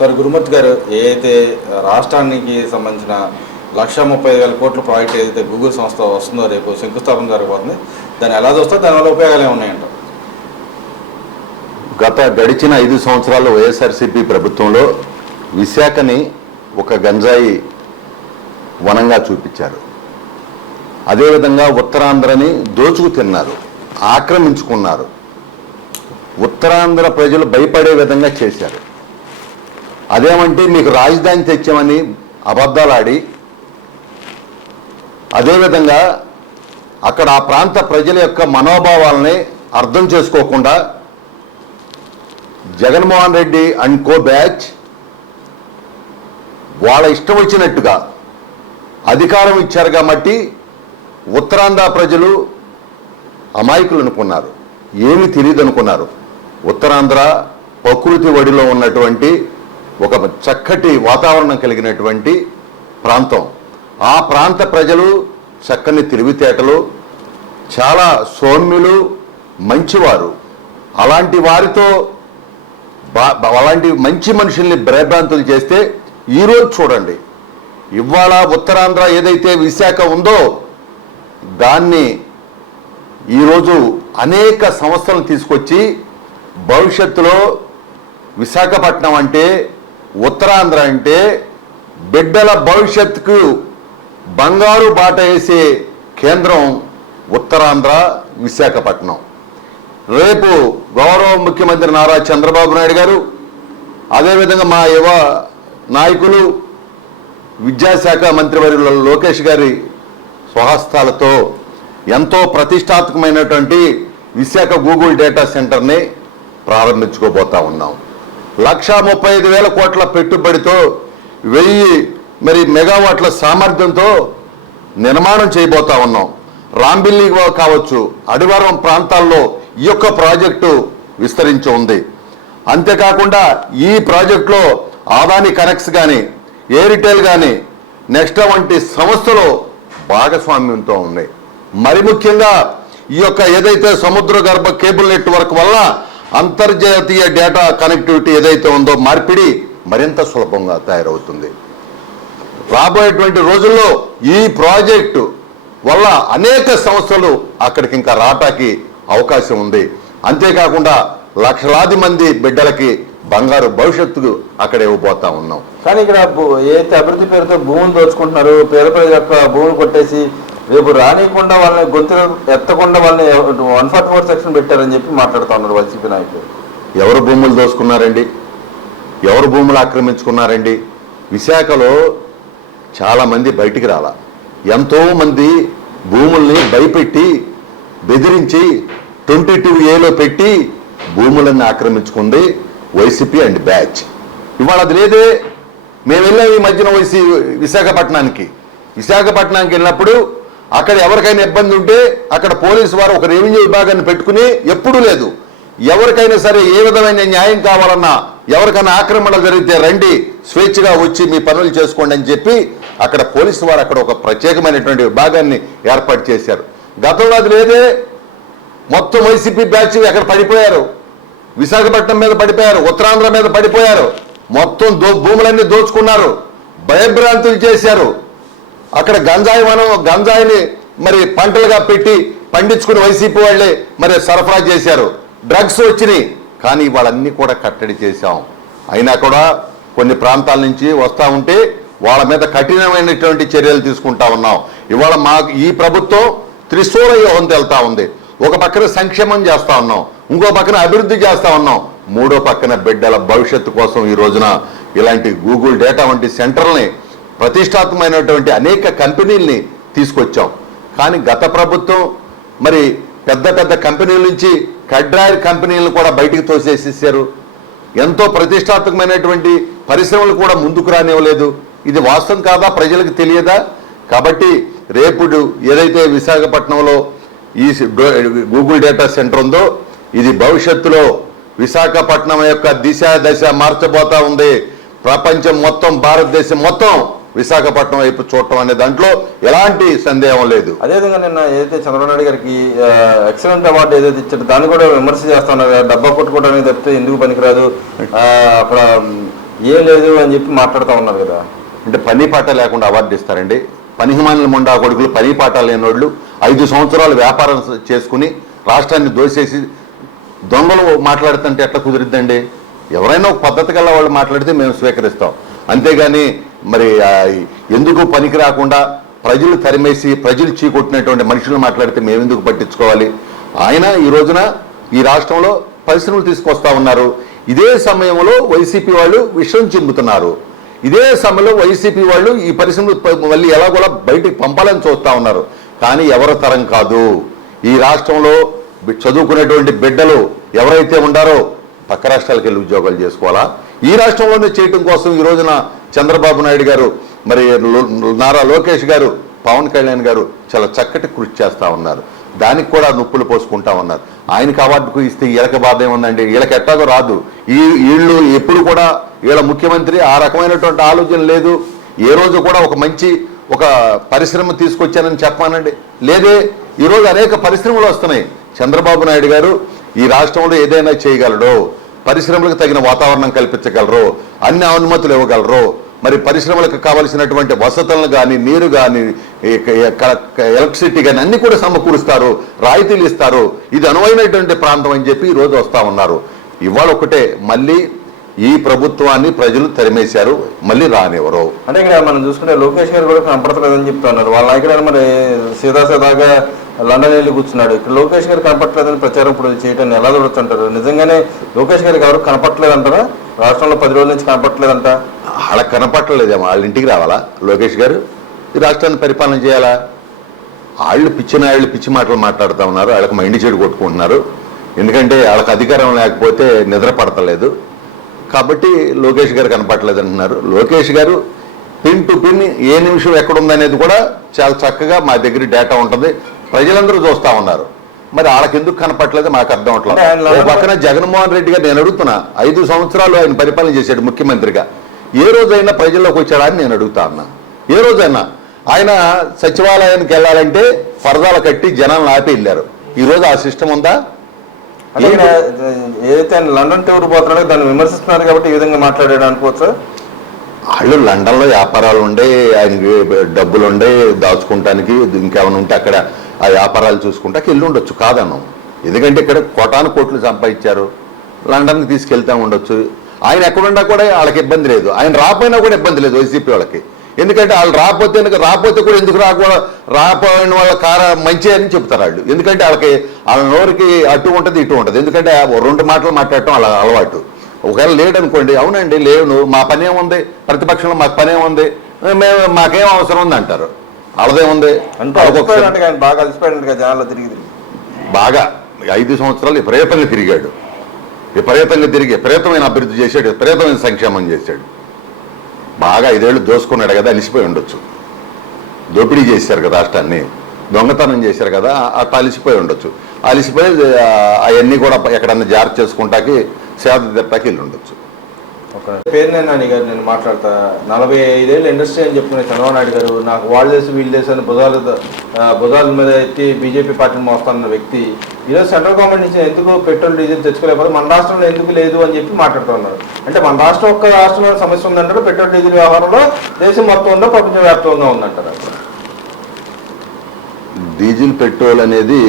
Sir గురుమూర్తి గారు, ఏదైతే రాష్ట్రానికి సంబంధించిన 1,30,000 కోట్ల ప్రాజెక్ట్ ఏదైతే గూగుల్ సంస్థ వస్తుందో రేపు శంకుస్థాపన జరగబోతుంది, దాన్ని ఎలా చూస్తే దానివల్ల ఉపయోగాలు ఏమున్నాయంట? గడిచిన 5 సంవత్సరాల్లో వైఎస్ఆర్సీపీ ప్రభుత్వంలో విశాఖని ఒక గంజాయి వనంగా చూపించారు. అదేవిధంగా ఉత్తరాంధ్రని దోచుకు తిన్నారు, ఆక్రమించుకున్నారు. ఉత్తరాంధ్ర ప్రజలు భయపడే విధంగా చేశారు. అదేమంటే మీకు రాజధాని తెచ్చామని అబద్ధాలాడి, అదేవిధంగా అక్కడ ఆ ప్రాంత ప్రజల యొక్క మనోభావాలని అర్థం చేసుకోకుండా Jaganmohan Reddy and co batch వాళ్ళ ఇష్టం వచ్చినట్టుగా అధికారం ఇచ్చారు కాబట్టి ఉత్తరాంధ్ర ప్రజలు అమాయకులు అనుకున్నారు, ఏమీ తెలియదు అనుకున్నారు. ఉత్తరాంధ్ర ప్రకృతి ఒడిలో ఉన్నటువంటి ఒక చక్కటి వాతావరణం కలిగినటువంటి ప్రాంతం. ఆ ప్రాంత ప్రజలు చక్కని తెలివితేటలు, చాలా సౌమ్యులు, మంచివారు. అలాంటి వారితో అలాంటి మంచి మనుషుల్ని భయభ్రాంతులు చేస్తే ఈరోజు చూడండి, ఇవాళ ఉత్తరాంధ్ర ఏదైతే విశాఖ ఉందో దాన్ని ఈరోజు అనేక సంస్థలను తీసుకొచ్చి భవిష్యత్తులో విశాఖపట్నం అంటే, ఉత్తరాంధ్ర అంటే బిడ్డల భవిష్యత్తుకు బంగారు బాట వేసే కేంద్రం ఉత్తరాంధ్ర విశాఖపట్నం. రేపు గౌరవ ముఖ్యమంత్రి నారా చంద్రబాబు నాయుడు గారు, అదేవిధంగా మా యువ నాయకులు విద్యాశాఖ మంత్రివర్యులు లోకేష్ గారి స్వహస్తాలతో ఎంతో ప్రతిష్టాత్మకమైనటువంటి విశాఖ గూగుల్ డేటా సెంటర్ని ప్రారంభించుకోబోతా ఉన్నాం. 1,35,000 కోట్ల పెట్టుబడితో 1000 మెగావాట్ల సామర్థ్యంతో నిర్మాణం చేయబోతా ఉన్నాం. రాంబిల్లి కావచ్చు, అడివారం ప్రాంతాల్లో ఈ యొక్క ప్రాజెక్టు విస్తరించి ఉంది. అంతేకాకుండా ఈ ప్రాజెక్టులో ఆదాని కనెక్ట్స్ కానీ, ఎయిర్టెల్ కానీ, నెక్స్ట్ వంటి సంస్థలు భాగస్వామ్యంతో ఉన్నాయి. మరి ముఖ్యంగా ఈ యొక్క ఏదైతే సముద్ర గర్భ కేబుల్ నెట్వర్క్ వల్ల అంతర్జాతీయ డేటా కనెక్టివిటీ ఏదైతే ఉందో మార్పిడి మరింత సులభంగా తయారవుతుంది. రాబోయేటువంటి రోజుల్లో ఈ ప్రాజెక్టు వల్ల అనేక సంస్థలు అక్కడికి ఇంకా రావటానికి అవకాశం ఉంది. అంతేకాకుండా లక్షలాది మంది బిడ్డలకి బంగారు భవిష్యత్తు అక్కడ ఇవ్వబోతా ఉన్నాం. కానీ ఇక్కడ ఏదైతే అభివృద్ధి పేరుతో భూములు దోచుకుంటున్నారు, పేద ప్రజల యొక్క భూములు కొట్టేసి రేపు రానియకుండా వాళ్ళని గొంతులు ఎత్తకుండా వాళ్ళని 144 సెక్షన్ పెట్టారని చెప్పి మాట్లాడుతూ ఉన్నారు వైసీపీ నాయకులు. ఎవరు భూములు దోచుకున్నారండి? ఎవరు భూములు ఆక్రమించుకున్నారండి? విశాఖలో చాలామంది బయటికి రాలా. ఎంతోమంది భూముల్ని భయపెట్టి బెదిరించి 22A పెట్టి భూములన్నీ ఆక్రమించుకుంది వైసీపీ అండ్ బ్యాచ్. ఇవాళ అది లేదే. మేము వెళ్ళాం ఈ మధ్యన విశాఖపట్నానికి వెళ్ళినప్పుడు అక్కడ ఎవరికైనా ఇబ్బంది ఉంటే అక్కడ పోలీసు వారు ఒక రెవెన్యూ విభాగాన్ని పెట్టుకుని, ఎప్పుడూ లేదు, ఎవరికైనా సరే ఏ విధమైన న్యాయం కావాలన్నా, ఎవరికైనా ఆక్రమణ జరిగితే రండి, స్వేచ్ఛగా వచ్చి మీ పనులు చేసుకోండి అని చెప్పి అక్కడ పోలీసు వారు అక్కడ ఒక ప్రత్యేకమైనటువంటి విభాగాన్ని ఏర్పాటు చేశారు. గతంలో అది లేదే. మొత్తం వైసీపీ బ్యాచ్ అక్కడ పడిపోయారు, విశాఖపట్నం మీద పడిపోయారు, ఉత్తరాంధ్ర మీద పడిపోయారు, మొత్తం భూములన్నీ దోచుకున్నారు, భయభ్రాంతులు చేశారు. అక్కడ గంజాయిని పంటలుగా పెట్టి పండించుకుని వైసీపీ వాళ్ళే సరఫరా చేశారు. డ్రగ్స్ వచ్చినాయి, కానీ వాళ్ళన్నీ కూడా కట్టడి చేశాం. అయినా కూడా కొన్ని ప్రాంతాల నుంచి వస్తూ ఉంటే వాళ్ళ మీద కఠినమైనటువంటి చర్యలు తీసుకుంటా ఉన్నాం. ఇవాళ ఈ ప్రభుత్వం త్రిశూల వ్యూహంతో వెళ్తా ఉంది. ఒక పక్కన సంక్షేమం చేస్తా ఉన్నాం, ఇంకో పక్కన అభివృద్ధి చేస్తా ఉన్నాం, మూడో పక్కన బిడ్డల భవిష్యత్తు కోసం ఈ రోజున ఇలాంటి గూగుల్ డేటా వంటి సెంటర్ని, ప్రతిష్టాత్మకమైనటువంటి అనేక కంపెనీల్ని తీసుకొచ్చాం. కానీ గత ప్రభుత్వం పెద్ద పెద్ద కంపెనీల నుంచి కడ్రాయర్ కంపెనీలను కూడా బయటికి తోసేసేసారు. ఎంతో ప్రతిష్టాత్మకమైనటువంటి పరిశ్రమలు కూడా ముందుకు రానివ్వలేదు. ఇది వాస్తవం కాదా? ప్రజలకు తెలియదా? కాబట్టి రేపు ఏదైతే విశాఖపట్నంలో ఈ గూగుల్ డేటా సెంటర్ ఉందో ఇది భవిష్యత్తులో విశాఖపట్నం యొక్క దశ మార్చబోతా ఉంది. ప్రపంచం మొత్తం, భారతదేశం మొత్తం విశాఖపట్నం వైపు చూడటం అనే దాంట్లో ఎలాంటి సందేహం లేదు. అదేవిధంగా నిన్న ఏదైతే చంద్రబాబు నాయుడు గారికి ఎక్సలెంట్ అవార్డు ఏదైతే ఇచ్చారో దాన్ని కూడా విమర్శ చేస్తున్నారు. డబ్బా కొట్టుకోవడానికి తప్పితే ఎందుకు పనికిరాదు, అక్కడ ఏం లేదు అని చెప్పి మాట్లాడుతూ ఉన్నారు కదా. అంటే పని పాట లేకుండా అవార్డు ఇస్తారండి? పనిహిమానుల ముండా కొడుకులు, పని పాట లేనివాళ్ళు 5 సంవత్సరాలు వ్యాపారం చేసుకుని రాష్ట్రాన్ని దోసేసి దొంగలు మాట్లాడుతుంటే ఎట్లా కుదిరిద్దండి? ఎవరైనా ఒక పద్ధతి గల వాళ్ళు మాట్లాడితే మేము స్వీకరిస్తాం. అంతేగాని మరి ఎందుకు పనికి రాకుండా ప్రజలు తరిమేసి ప్రజలు చీకొట్టినటువంటి మనుషులు మాట్లాడితే మేము ఎందుకు పట్టించుకోవాలి? ఆయన ఈ రోజున ఈ రాష్ట్రంలో పరిశ్రమలు తీసుకొస్తా ఉన్నారు. ఇదే సమయంలో వైసీపీ వాళ్ళు విషయం చిమ్ముతున్నారు. ఇదే సమయంలో వైసీపీ వాళ్ళు ఈ పరిశ్రమలు మళ్ళీ ఎలాగోలా బయటికి పంపాలని చూస్తూ ఉన్నారు. కానీ ఎవరి తరం కాదు. ఈ రాష్ట్రంలో చదువుకునేటువంటి బిడ్డలు ఎవరైతే ఉండారో పక్క రాష్ట్రాలకు వెళ్ళి ఉద్యోగాలు చేసుకోవాలా? ఈ రాష్ట్రంలోనే చేయటం కోసం ఈ రోజున చంద్రబాబు నాయుడు గారు, మరి నారా లోకేష్ గారు, పవన్ కళ్యాణ్ గారు చాలా చక్కటి కృషి చేస్తూ ఉన్నారు. దానికి కూడా నొప్పులు పోసుకుంటా ఉన్నారు. ఆయనకి అవార్డుకు ఇస్తే వీళ్ళకి బాధ ఏముందండి? వీళ్ళకి ఎట్టాగో రాదు. వీళ్ళు ఎప్పుడు కూడా వీళ్ళ ముఖ్యమంత్రి ఆ రకమైనటువంటి ఆలోచన లేదు. ఏ రోజు కూడా ఒక పరిశ్రమ తీసుకొచ్చానని చెప్పానండి? లేదే. ఈరోజు అనేక పరిశ్రమలు వస్తున్నాయి. చంద్రబాబు నాయుడు గారు ఈ రాష్ట్రంలో ఏదైనా చేయగలడో, పరిశ్రమలకు తగిన వాతావరణం కల్పించగలరు, అన్ని అనుమతులు ఇవ్వగలరు, మరి పరిశ్రమలకు కావలసినటువంటి వసతులను కానీ, నీరు కానీ, ఎలక్ట్రిసిటీ కానీ అన్ని కూడా సమకూరుస్తారు, రాయితీలు ఇస్తారు. ఇది అనువైనటువంటి ప్రాంతం అని చెప్పి ఈరోజు వస్తూ ఉన్నారు. ఇవాళ ఒకటే, మళ్ళీ ఈ ప్రభుత్వాన్ని ప్రజలు తరిమేశారు, మళ్ళీ రానివ్వరు. అంటే ఇక్కడ మనం చూసుకుంటే లోకేష్ గారు కూడా కనపడతలేదని చెప్తా ఉన్నారు. వాళ్ళ నాయకుడు మరి సీదాగా లండన్ వెళ్ళి కూర్చున్నాడు. ఇక్కడ లోకేష్ గారు కనపట్లేదని ప్రచారం ఇప్పుడు చేయడం ఎలా చూడొచ్చంటారు? నిజంగానే లోకేష్ గారికి ఎవరు కనపట్లేదంటారా? రాష్ట్రంలో 10 రోజుల నుంచి కనపట్లేదంట. వాళ్ళకి కనపట్టలేదేమో. వాళ్ళ ఇంటికి రావాలా లోకేష్ గారు? ఈ రాష్ట్రాన్ని పరిపాలన చేయాలా? వాళ్ళు పిచ్చి మాటలు మాట్లాడుతూ ఉన్నారు. వాళ్ళకి మైండ్ చెడు కొట్టుకుంటున్నారు. ఎందుకంటే వాళ్ళకి అధికారం లేకపోతే నిద్ర పడతలేదు కాబట్టి లోకేష్ గారు కనపట్లేదు అంటున్నారు. లోకేష్ గారు పిన్ టు పిన్ ఏ నిమిషం ఎక్కడుందనేది కూడా చాలా చక్కగా మా దగ్గర డేటా ఉంటుంది. ప్రజలందరూ చూస్తూ ఉన్నారు. మరి వాళ్ళకి ఎందుకు కనపట్లేదు మాకు అర్థం అవట్లేదు. పక్కన జగన్మోహన్ రెడ్డి గారు నేను అడుగుతున్నా, 5 సంవత్సరాలు ఆయన పరిపాలన చేశాడు ముఖ్యమంత్రిగా. ఏ రోజైనా ప్రజల్లోకి వచ్చాడా అని నేను అడుగుతా ఉన్నా. ఏ రోజైనా ఆయన సచివాలయానికి వెళ్ళాలంటే పరదాలు కట్టి జనాలను ఆపి వెళ్ళారు. ఈరోజు ఆ సిస్టమ్ ఉందా? ఏదైతే ఆయన లండన్ టూర్ పోతున్నాడో దాన్ని విమర్శిస్తున్నారు కాబట్టి ఈ విధంగా మాట్లాడాడు అనుకోవచ్చు. వాళ్ళు లండన్లో వ్యాపారాలు ఉండే, ఆయనకి డబ్బులు ఉండే దాచుకుంటానికి, ఇంకేమైనా ఉంటే అక్కడ ఆ వ్యాపారాలు చూసుకుంటాకి వెళ్ళి ఉండొచ్చు, కాదన్నాం. ఎందుకంటే ఇక్కడ కోట్లు సంపాదించారు, లండన్కి తీసుకెళ్తా ఉండొచ్చు. ఆయన ఎక్కడున్నా కూడా వాళ్ళకి ఇబ్బంది లేదు. ఆయన రాపోయినా కూడా ఇబ్బంది లేదు వైసీపీ వాళ్ళకి. ఎందుకంటే వాళ్ళు రాకపోతే కూడా ఎందుకు రాపోయిన వాళ్ళ మంచి అని చెప్తారు వాళ్ళు. ఎందుకంటే వాళ్ళ నోరికి అటు ఉంటుంది ఇటు ఉంటుంది. ఎందుకంటే 2 మాటలు మాట్లాడటం వాళ్ళ అలవాటు. ఒకవేళ లేడనుకోండి, అవునండి లేవు, మా పని ఏముంది, ప్రతిపక్షంలో మాకు పని ఏముంది, మాకేం అవసరం ఉంది అంటారు. వాళ్ళదేముంది అంటే బాగా అలసిపోయాడు జనాల్లో తిరిగి బాగా 5 సంవత్సరాలు విపరీతంగా తిరిగాడు. విపరీతమైన అభివృద్ధి చేశాడు, విపరీతమైన సంక్షేమం చేశాడు. బాగా 5 ఏళ్ళు దోసుకున్నాడు కదా, అలిసిపోయి ఉండొచ్చు. దోపిడీ చేశారు కదా రాష్ట్రాన్ని, దొంగతనం చేశారు కదా, అట్లా అలిసిపోయి ఉండొచ్చు. అలిసిపోయి అవన్నీ కూడా ఎక్కడన్నా జాగ్రత్త చేసుకుంటాకి సేద దెబ్బకి వెళ్ళి ఉండొచ్చు. పేరు నాని గారు నేను మాట్లాడతా. 45 ఏళ్ళు ఇండస్ట్రీ అని చెప్పుకునే చంద్రబాబు నాయుడు గారు నాకు వాళ్ళు చేసి వీళ్ళు చేసి అని భుజాల మీద ఎత్తి బీజేపీ పార్టీని మోస్తున్న వ్యక్తి ఈరోజు సెంట్రల్ గవర్నమెంట్ నుంచి ఎందుకు పెట్రోల్ డీజిల్ తెచ్చుకోలేకపోతే మన రాష్ట్రంలో ఎందుకు లేదు అని చెప్పి మాట్లాడుతున్నారు. అంటే మన రాష్ట్రం ఒక్క రాష్ట్రంలో సమస్య ఉందంటారు, పెట్రోల్ డీజిల్ వ్యవహారంలో దేశం మొత్తం ఉందో ప్రపంచవ్యాప్తంగా ఉందంటారు. డీజిల్ పెట్రోల్ అనేది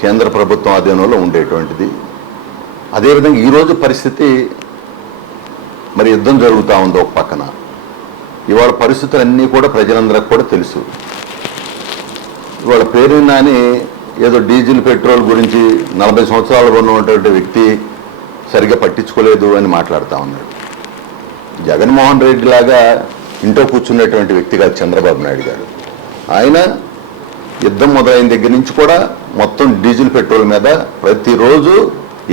కేంద్ర ప్రభుత్వం ఆధీనంలో ఉండేటువంటిది. అదేవిధంగా ఈరోజు పరిస్థితి మరి యుద్ధం జరుగుతూ ఉంది ఒక పక్కన. ఇవాళ పరిస్థితులన్నీ కూడా ప్రజలందరికీ కూడా తెలుసు. ఇవాళ పేరు నాని ఏదో డీజిల్ పెట్రోల్ గురించి 40 సంవత్సరాలు ఉన్నటువంటి వ్యక్తి సరిగ్గా పట్టించుకోలేదు అని మాట్లాడుతూ ఉన్నాడు. జగన్మోహన్ రెడ్డి లాగా ఇంట్లో కూర్చున్నటువంటి వ్యక్తి కాదు చంద్రబాబు నాయుడు గారు. ఆయన యుద్ధం మొదలైన దగ్గర నుంచి కూడా మొత్తం డీజిల్ పెట్రోల్ మీద ప్రతిరోజు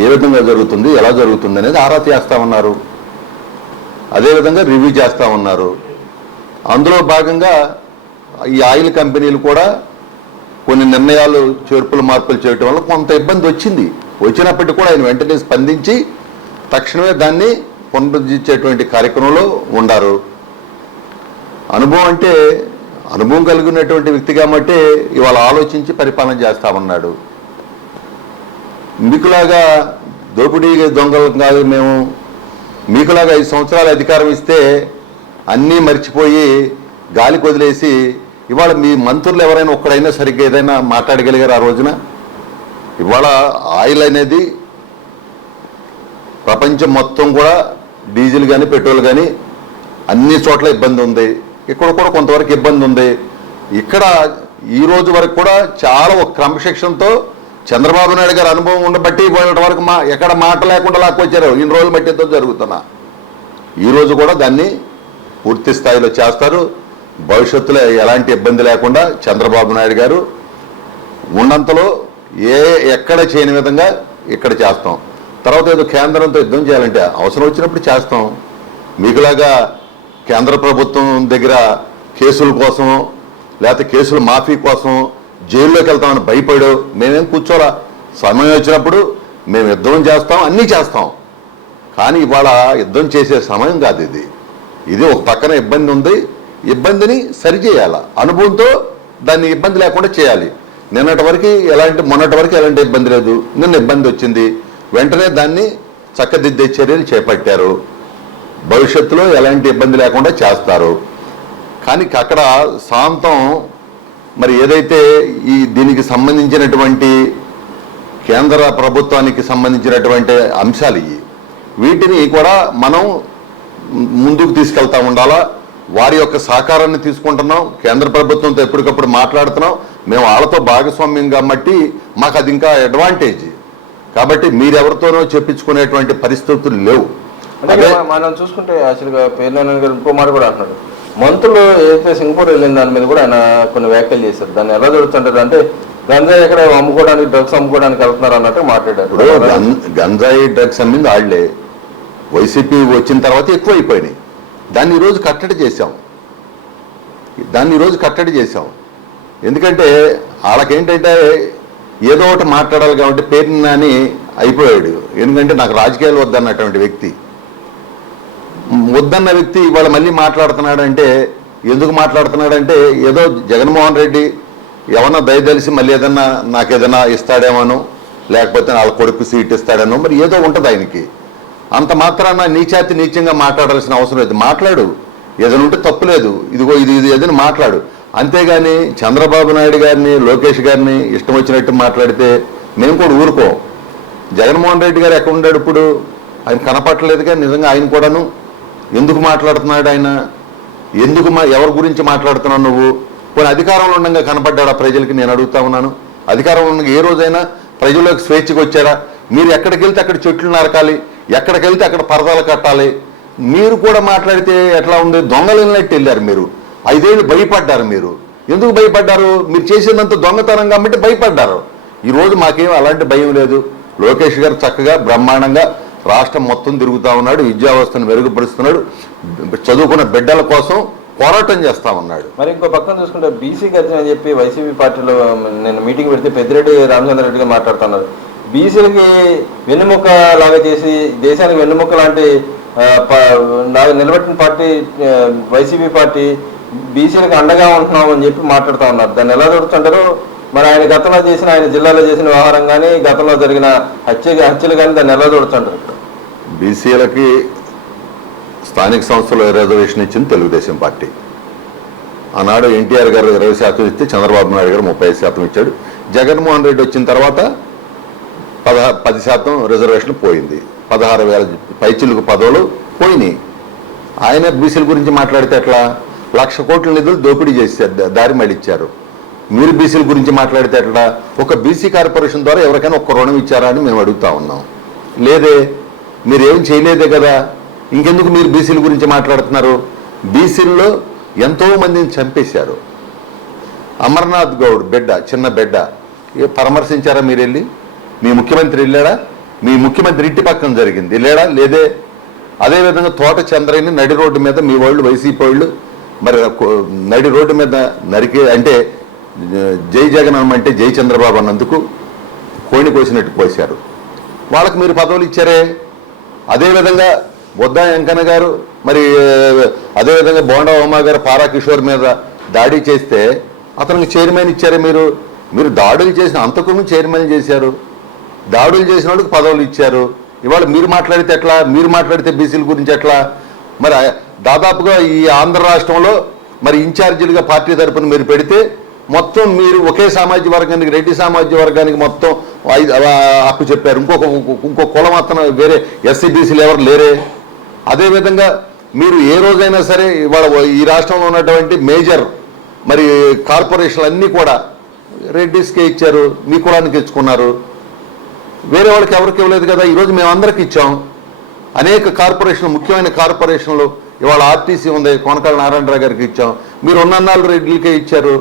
ఏ విధంగా జరుగుతుంది, ఎలా జరుగుతుంది అనేది ఆరా తీస్తా ఉన్నారు. అదేవిధంగా రివ్యూ చేస్తూ ఉన్నారు. అందులో భాగంగా ఈ ఆయిల్ కంపెనీలు కూడా కొన్ని నిర్ణయాలు మార్పులు చేయటం వల్ల కొంత ఇబ్బంది వచ్చినప్పటికీ కూడా ఆయన వెంటనే స్పందించి తక్షణమే దాన్ని పునరుద్ధరించేటువంటి కార్యక్రమంలో ఉండారు. అనుభవం కలిగినటువంటి వ్యక్తి కాబట్టి ఇవాళ ఆలోచించి పరిపాలన చేస్తా ఉన్నాడు. మీకులాగా దోపిడీ దొంగలు కాదు మేము, మీకులాగా 5 సంవత్సరాలు అధికారం ఇస్తే అన్నీ మర్చిపోయి గాలికి వదిలేసి ఇవాళ మీ మంత్రులు ఎవరైనా ఒక్కడైనా సరిగ్గా ఏదైనా మాట్లాడగలిగారు ఆ రోజున? ఇవాళ ఆయిల్ అనేది ప్రపంచం మొత్తం కూడా డీజిల్ కానీ పెట్రోల్ కానీ అన్ని చోట్ల ఇబ్బంది ఉంది. ఇక్కడ కూడా కొంతవరకు ఇబ్బంది ఉంది. ఇక్కడ ఈ రోజు వరకు కూడా చాలా ఒక క్రమశిక్షణతో చంద్రబాబు నాయుడు గారి అనుభవం ఉండబట్టి ఇవాళ వరకు ఎక్కడ మాట లేకుండా లాక్కొచ్చారు. ఇన్ని రోజులు బట్టి ఎంతో జరుగుతున్నా ఈరోజు కూడా దాన్ని పూర్తి స్థాయిలో చేస్తారు. భవిష్యత్తులో ఎలాంటి ఇబ్బంది లేకుండా చంద్రబాబు నాయుడు గారు ఉన్నంతలో ఎక్కడ చేయని విధంగా ఇక్కడ చేస్తాం. తర్వాత ఏదో కేంద్రంతో యుద్ధం చేయాలంటే అవసరం వచ్చినప్పుడు చేస్తాం. మీకులాగా కేంద్ర ప్రభుత్వం దగ్గర కేసుల కోసం లేకపోతే కేసుల మాఫీ కోసం జైల్లోకి వెళ్తామని భయపడు మేమేం కూర్చోరా. సమయం వచ్చినప్పుడు మేము యుద్ధం చేస్తాం, అన్నీ చేస్తాం. కానీ ఇవాళ యుద్ధం చేసే సమయం కాదు ఇది. ఇది ఒక పక్కన ఇబ్బంది ఉంది, ఇబ్బందిని సరిచేయాల అనుభవంతో దాన్ని ఇబ్బంది లేకుండా చేయాలి. మొన్నటి వరకు ఎలాంటి ఇబ్బంది లేదు. నిన్న ఇబ్బంది వచ్చింది, వెంటనే దాన్ని చక్కదిద్దే చర్యలు చేపట్టారు. భవిష్యత్తులో ఎలాంటి ఇబ్బంది లేకుండా చేస్తారు. కానీ అక్కడ శాంతం మరి ఏదైతే దీనికి సంబంధించినటువంటి కేంద్ర ప్రభుత్వానికి సంబంధించినటువంటి అంశాలు వీటిని కూడా మనం ముందుకు తీసుకెళ్తా ఉండాలా. వారి యొక్క సహకారాన్ని తీసుకుంటున్నాం. కేంద్ర ప్రభుత్వంతో ఎప్పటికప్పుడు మాట్లాడుతున్నాం. మేము వాళ్ళతో భాగస్వామ్యం కాబట్టి మాకు అది ఇంకా అడ్వాంటేజ్. కాబట్టి మీరెవరితోనో చెప్పించుకునేటువంటి పరిస్థితులు లేవు. అంటే మనం చూసుకుంటే యాక్చువల్గా పేర్నారాయణ గారు ఇంకో మాట కూడా అంటున్నారు. మంత్రులు ఏదైతే సింగపూర్ వెళ్ళిన దాని మీద కూడా ఆయన కొన్ని వ్యాఖ్యలు చేశారు. దాన్ని ఎలా జరుగుతుంటారు అంటే గంజాయి ఎక్కడ అమ్ముకోవడానికి, డ్రగ్స్ అమ్ముకోవడానికి వెళ్తున్నారు అన్నట్టు మాట్లాడారు. గంజాయి డ్రగ్స్ అమ్మింది వాళ్లే. వైసీపీ వచ్చిన తర్వాత ఎక్కువైపోయినాయి. దాన్ని ఈరోజు కట్టడి చేశాం. ఎందుకంటే వాళ్ళకేంటంటే ఏదో ఒకటి మాట్లాడాలి కాబట్టి పేరుని అయిపోయాడు. ఎందుకంటే నాకు రాజకీయాలు వద్దన్నటువంటి వ్యక్తి, వద్దన్న వ్యక్తి ఇవాళ మళ్ళీ మాట్లాడుతున్నాడంటే ఎందుకు మాట్లాడుతున్నాడంటే ఏదో జగన్మోహన్ రెడ్డి ఏమన్నా దయదలిసి మళ్ళీ ఏదన్నా నాకేదన్నా ఇస్తాడేమోనో, లేకపోతే వాళ్ళ కొడుకు సీట్ ఇస్తాడేమో, మరి ఏదో ఉంటుంది ఆయనకి. అంత మాత్రాన నీచంగా మాట్లాడాల్సిన అవసరం లేదు. మాట్లాడు, ఏదైనా ఉంటే తప్పులేదు. ఇది ఏదైనా మాట్లాడు. అంతేగాని చంద్రబాబు నాయుడు గారిని, లోకేష్ గారిని ఇష్టం వచ్చినట్టు మాట్లాడితే మేము కూడా ఊరుకోం. జగన్మోహన్ రెడ్డి గారు ఎక్కడ ఉన్నాడు ఇప్పుడు? ఆయన కనపట్టలేదుగా. నిజంగా ఆయన కూడాను ఎందుకు మాట్లాడుతున్నాడు? ఆయన ఎవరి గురించి మాట్లాడుతున్నావు నువ్వు? కొన్ని అధికారంలో ఉండగా కనపడ్డాడా ప్రజలకి? నేను అడుగుతా ఉన్నాను. అధికారంలో ఉండగా ఏ రోజైనా ప్రజల్లోకి స్వేచ్ఛగా వచ్చాడా? మీరు ఎక్కడికి వెళ్తే అక్కడ చెట్లు నరకాలి, ఎక్కడికి వెళ్తే అక్కడ పరదాలు కట్టాలి. మీరు కూడా మాట్లాడితే ఎట్లా ఉంది? దొంగలు వెళ్ళినట్టు వెళ్ళారు మీరు. 5 ఏళ్ళు భయపడ్డారు. మీరు ఎందుకు భయపడ్డారు? మీరు చేసినంత దొంగతనం కాబట్టి భయపడ్డారు. ఈరోజు మాకేం అలాంటి భయం లేదు. లోకేష్ గారు చక్కగా బ్రహ్మాండంగా రాష్ట్రం మొత్తం తిరుగుతూ ఉన్నాడు. విద్యా వ్యవస్థను మెరుగుపరుస్తున్నాడు. చదువుకున్న బిడ్డల కోసం పోరాటం చేస్తా ఉన్నాడు. మరి ఇంకో పక్కన చూసుకుంటే బీసీ గర్జన అని చెప్పి వైసీపీ పార్టీలో నేను మీటింగ్ పెడితే పెద్దిరెడ్డి రామచంద్రారెడ్డి గారు మాట్లాడుతున్నారు. బీసీలకి వెన్నుముక్క లాగా చేసి దేశానికి వెన్నుముక్క లాంటి నిలబెట్టిన పార్టీ వైసీపీ పార్టీ, బీసీలకు అండగా ఉంటున్నాం అని చెప్పి మాట్లాడుతూ ఉన్నారు. దాన్ని ఎలా జరుగుతుంటారో మరి ఆయన గతంలో చేసిన, ఆయన జిల్లాలో చేసిన వ్యవహారం కానీ, గతంలో జరిగిన హత్యలు కానీ దాన్ని ఎలా జరుగుతుంటారు? బీసీలకి స్థానిక సంస్థలో రిజర్వేషన్ ఇచ్చింది తెలుగుదేశం పార్టీ. ఆనాడు ఎన్టీఆర్ గారు 20% ఇస్తే చంద్రబాబు నాయుడు గారు 35% ఇచ్చాడు. జగన్మోహన్ రెడ్డి వచ్చిన తర్వాత 10% రిజర్వేషన్ పోయింది. 16,000 పైచిలుకు పదవులు పోయినాయి. ఆయన బీసీల గురించి మాట్లాడితే ఎట్లా? 1,00,000 కోట్ల నిధులు దోపిడీ చేశారు, దారి మళ్ళిచ్చారు. మీరు బీసీల గురించి మాట్లాడితే ఎట్లా? ఒక బీసీ కార్పొరేషన్ ద్వారా ఎవరికైనా ఒక్క రుణం ఇచ్చారా అని మేము అడుగుతా ఉన్నాం. లేదే, మీరేం చేయలేదే కదా. ఇంకెందుకు మీరు బీసీల గురించి మాట్లాడుతున్నారు? బీసీల్లో ఎంతో మందిని చంపేశారు. అమర్నాథ్ గౌడ్ బిడ్డ, చిన్న బిడ్డ పరామర్శించారా మీరు వెళ్ళి? మీ ముఖ్యమంత్రి వెళ్ళాడా? మీ ముఖ్యమంత్రి ఇంటి పక్కన జరిగింది, వెళ్ళాడా? లేదే. అదేవిధంగా తోట చంద్రయ్యని నడి రోడ్డు మీద మీ వాళ్ళు, వైసీపీ వాళ్ళు మరి నడి రోడ్డు మీద నరికే, అంటే జై జగన్ అంటే జై చంద్రబాబు అన్నందుకు కోణి కోసినట్టు కోశారు. వాళ్ళకి మీరు పదవులు ఇచ్చారే. అదేవిధంగా బొద్దా వెంకన్న గారు, మరి అదేవిధంగా బోండా ఉమా గారు పారా కిషోర్ మీద దాడి చేస్తే అతనికి చైర్మన్ ఇచ్చారే. మీరు దాడులు చేసిన అంతకుముందు చైర్మన్ చేశారు. దాడులు చేసిన వాళ్ళకి పదవులు ఇచ్చారు. ఇవాళ మీరు మాట్లాడితే ఎట్లా, మీరు మాట్లాడితే బీసీల గురించి ఎట్లా? మరి దాదాపుగా ఈ ఆంధ్ర రాష్ట్రంలో మరి ఇన్ఛార్జీలుగా పార్టీ తరపున మీరు పెడితే మొత్తం మీరు ఒకే సామాజిక వర్గానికి, రెడ్డి సామాజిక వర్గానికి మొత్తం అప్పు చెప్పారు. ఇంకో కులం అతను వేరే ఎస్సీ బీసీలు ఎవరు లేరే. అదేవిధంగా మీరు ఏ రోజైనా సరే ఇవాళ ఈ రాష్ట్రంలో ఉన్నటువంటి మేజర్ మరి కార్పొరేషన్లు అన్నీ కూడా రెడ్డిస్కే ఇచ్చారు, మీ కులానికి ఇచ్చుకున్నారు, వేరే వాళ్ళకి ఎవరికి ఇవ్వలేదు కదా. ఈరోజు మేము అందరికి ఇచ్చాం. అనేక కార్పొరేషన్లు, ముఖ్యమైన కార్పొరేషన్లు, ఇవాళ ఆర్టీసీ ఉంది, కొనకాల నారాయణరావు గారికి ఇచ్చాం, మీరు ఉన్నన్నాళ్ళు రెడ్డిలకే ఇచ్చారు.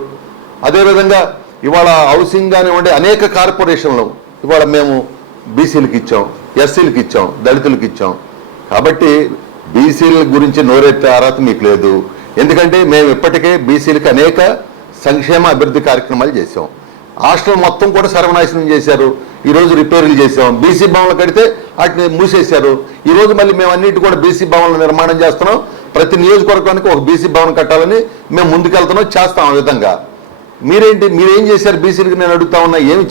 అదేవిధంగా ఇవాళ హౌసింగ్ కానివ్వండి, అనేక కార్పొరేషన్లు ఇవాళ మేము బీసీలకు ఇచ్చాం, ఎస్సీలకు ఇచ్చాం, దళితులకు ఇచ్చాం. కాబట్టి బీసీల గురించి నోరెత్తే అర్హత మీకు లేదు. ఎందుకంటే మేము ఇప్పటికే బీసీలకు అనేక సంక్షేమ అభివృద్ధి కార్యక్రమాలు చేసాం. హాస్టల్ మొత్తం కూడా సర్వనాశనం చేశారు. ఈరోజు రిపేర్లు చేసాం. బీసీ భవన్లు కడితే వాటిని మూసేశారు. ఈరోజు మళ్ళీ మేము అన్నిటి కూడా బీసీ భవన్లు నిర్మాణం చేస్తున్నాం. ప్రతి నియోజకవర్గానికి ఒక బీసీ భవన్ కట్టాలని మేము ముందుకెళ్తున్నాం, చేస్తాం. ఆ విధంగా మీరేం చేశారు బీసీలకు నేను అడుగుతా ఉన్నా? ఏమి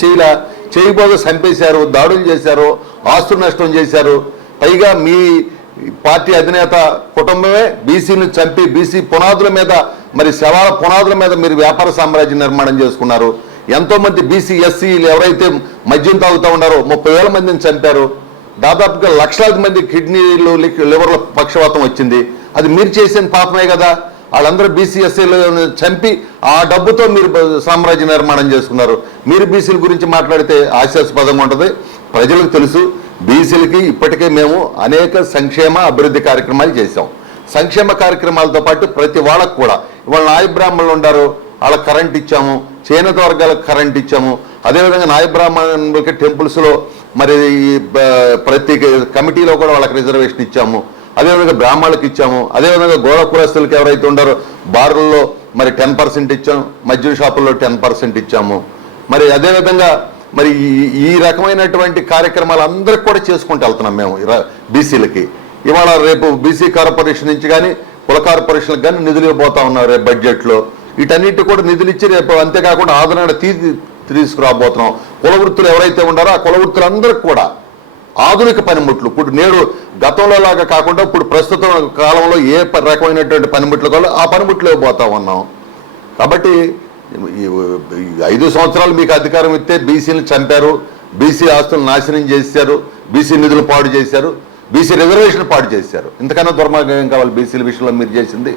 చేయకపోతే చంపేశారు, దాడులు చేశారు, ఆస్తుల నష్టం చేశారు. పైగా మీ పార్టీ అధినేత కుటుంబమే బీసీని చంపి బీసీ పునాదుల మీద, మరి శవాల పునాదుల మీద మీరు వ్యాపార సామ్రాజ్యం నిర్మాణం చేసుకున్నారు. ఎంతోమంది బీసీ ఎస్సీలు ఎవరైతే మద్యం తాగుతూ ఉన్నారో 30,000 మందిని చంపారు. దాదాపుగా లక్షలాది మంది కిడ్నీలు, లివర్ల పక్షవాతం వచ్చింది. అది మీరు చేసిన పాపమే కదా. వాళ్ళందరూ బీసీ ఎస్సీలు చంపి ఆ డబ్బుతో మీరు సామ్రాజ్య నిర్మాణం చేసుకున్నారు. మీరు బీసీల గురించి మాట్లాడితే హాస్యాస్పదంగా ఉంటుంది. ప్రజలకు తెలుసు, బీసీలకి ఇప్పటికే మేము అనేక సంక్షేమ అభివృద్ధి కార్యక్రమాలు చేశాం. సంక్షేమ కార్యక్రమాలతో పాటు ప్రతి వాళ్ళకు కూడా ఇవాళ నాయ బ్రాహ్మణులు ఉన్నారు, వాళ్ళకి కరెంట్ ఇచ్చాము, చేనేత వర్గాలకు కరెంట్ ఇచ్చాము. అదేవిధంగా నాయ బ్రాహ్మణులకి టెంపుల్స్లో మరి ప్రతి కమిటీలో కూడా వాళ్ళకి రిజర్వేషన్ ఇచ్చాము. అదేవిధంగా బ్రాహ్మణులకు ఇచ్చాము. అదేవిధంగా గోడ కులస్తులకు ఎవరైతే ఉన్నారో బార్లలో మరి 10% ఇచ్చాము, మద్యం షాపుల్లో 10% ఇచ్చాము. మరి అదేవిధంగా మరి ఈ రకమైనటువంటి కార్యక్రమాలు అందరికి కూడా చేసుకుంటూ వెళ్తున్నాం మేము బీసీలకి. ఇవాళ రేపు బీసీ కార్పొరేషన్ నుంచి కానీ కుల కార్పొరేషన్లకు కానీ నిధులు ఇవ్వబోతా ఉన్నారు రేపు బడ్జెట్లో. వీటన్నిటి కూడా నిధులు ఇచ్చి రేపు అంతేకాకుండా ఆదరణ తీసుకురాబోతున్నాం. కుల వృత్తులు ఎవరైతే ఉన్నారో ఆ కుల వృత్తులందరికీ కూడా ఆధునిక పనిముట్లు, ఇప్పుడు నేడు గతంలో లాగా కాకుండా ఇప్పుడు ప్రస్తుతం కాలంలో ఏ రకమైనటువంటి పనిముట్లు కావాలో ఆ పనిముట్లు ఇవ్వబోతా ఉన్నాం. కాబట్టి 5 సంవత్సరాలు మీకు అధికారం ఇస్తే బీసీని చంపారు, బీసీ ఆస్తులు నాశనం చేశారు, బీసీ నిధులు పాడు చేశారు, బీసీ రిజర్వేషన్ పాడు చేశారు. ఇంతకన్నా దుర్మార్గం ఏం కావాలి బీసీల విషయంలో మీరు చేసింది?